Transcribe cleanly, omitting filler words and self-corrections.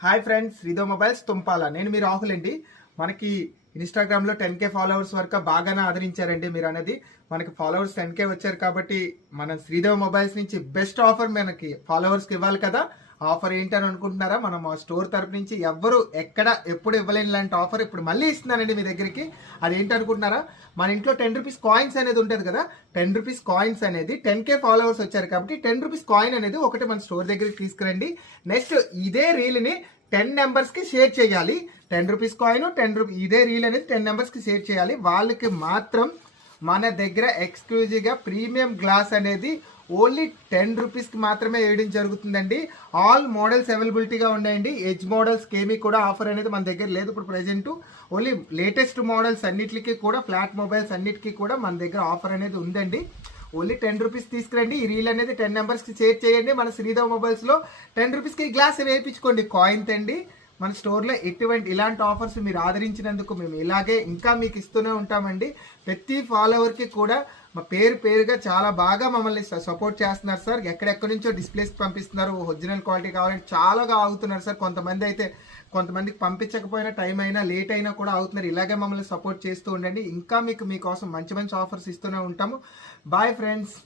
Hi friends, శ్రీదో mobiles తుంపాల. నేను మీ రాహుల్ అండి. మనకి ఇన్స్టాగ్రామ్లో 10K ఫాలోవర్స్ వరకు బాగానే ఆదరించారండి. మీరు అనేది మనకి ఫాలోవర్స్ 10K వచ్చారు కాబట్టి మన శ్రీదో మొబైల్స్ నుంచి బెస్ట్ ఆఫర్ మనకి ఫాలోవర్స్కి ఇవ్వాలి కదా. ఆఫర్ ఏంటని అనుకుంటున్నారా? మనం మా స్టోర్ తరపు నుంచి ఎవ్వరు ఎక్కడ ఎప్పుడు ఇవ్వలేని లాంటి ఆఫర్ ఇప్పుడు మళ్ళీ ఇస్తున్నానండి మీ దగ్గరికి. అదేంటి అనుకుంటున్నారా? మన ఇంట్లో 10 రూపీస్ కాయిన్స్ అనేది ఉంటుంది కదా. 10 రూపీస్ కాయిన్స్ అనేది 10K ఫాలోవర్స్ వచ్చారు కాబట్టి 10 రూపీస్ కాయిన్ అనేది ఒకటి మన స్టోర్ దగ్గరికి తీసుకురండి. నెక్స్ట్ ఇదే రీల్ని 10 నెంబర్స్కి షేర్ చేయాలి. 10 రూపీస్ కాయిన్ 10 రూపీస్ ఇదే రీల్ అనేది 10 నెంబర్స్కి షేర్ చేయాలి. వాళ్ళకి మాత్రం మన దగ్గర ఎక్స్క్లూజివ్గా ప్రీమియం గ్లాస్ అనేది ఓన్లీ 10 రూపీస్కి మాత్రమే వేయడం జరుగుతుందండి. ఆల్ మోడల్స్ అవైలబిలిటీగా ఉన్నాయండి. ఎడ్జ్ మోడల్స్ కేమీ కూడా ఆఫర్ అనేది మన దగ్గర లేదు ఇప్పుడు ప్రజెంట్. ఓన్లీ లేటెస్ట్ మోడల్స్ అన్నిటికీ కూడా ఫ్లాట్ మొబైల్స్ అన్నిటికీ కూడా మన దగ్గర ఆఫర్ అనేది ఉందండి. ఓన్లీ 10 రూపీస్ తీసుకురండి. ఈ రీల్ అనేది 10 నెంబర్స్కి షేర్ చేయండి. మన శ్రీదో మొబైల్స్లో 10 రూపీస్కి గ్లాస్ వేయించుకోండి కాయిన్ తండి. మన స్టోర్లో ఇలాంటి ఆఫర్స్ మీరు ఆదరించినందుకు మేము ఇలాగే ఇంకా మీకు ఇస్తూనే ఉంటామండి. ప్రతి ఫాలోవర్కి కూడా మా పేరుగా చాలా బాగా మమ్మల్ని సపోర్ట్ చేస్తున్నారు సార్. ఎక్కడెక్కడి నుంచో డిస్ప్లేస్కి పంపిస్తున్నారు. ఒరిజినల్ క్వాలిటీ కావాలంటే చాలాగా ఆగుతున్నారు సార్. కొంతమందికి పంపించకపోయినా టైం అయినా లేట్ అయినా కూడా అవుతున్నారు. ఇలాగే మమ్మల్ని సపోర్ట్ చేస్తూ ఉండండి. ఇంకా మీకోసం మంచి ఆఫర్స్ ఇస్తూనే ఉంటాము. Bye friends.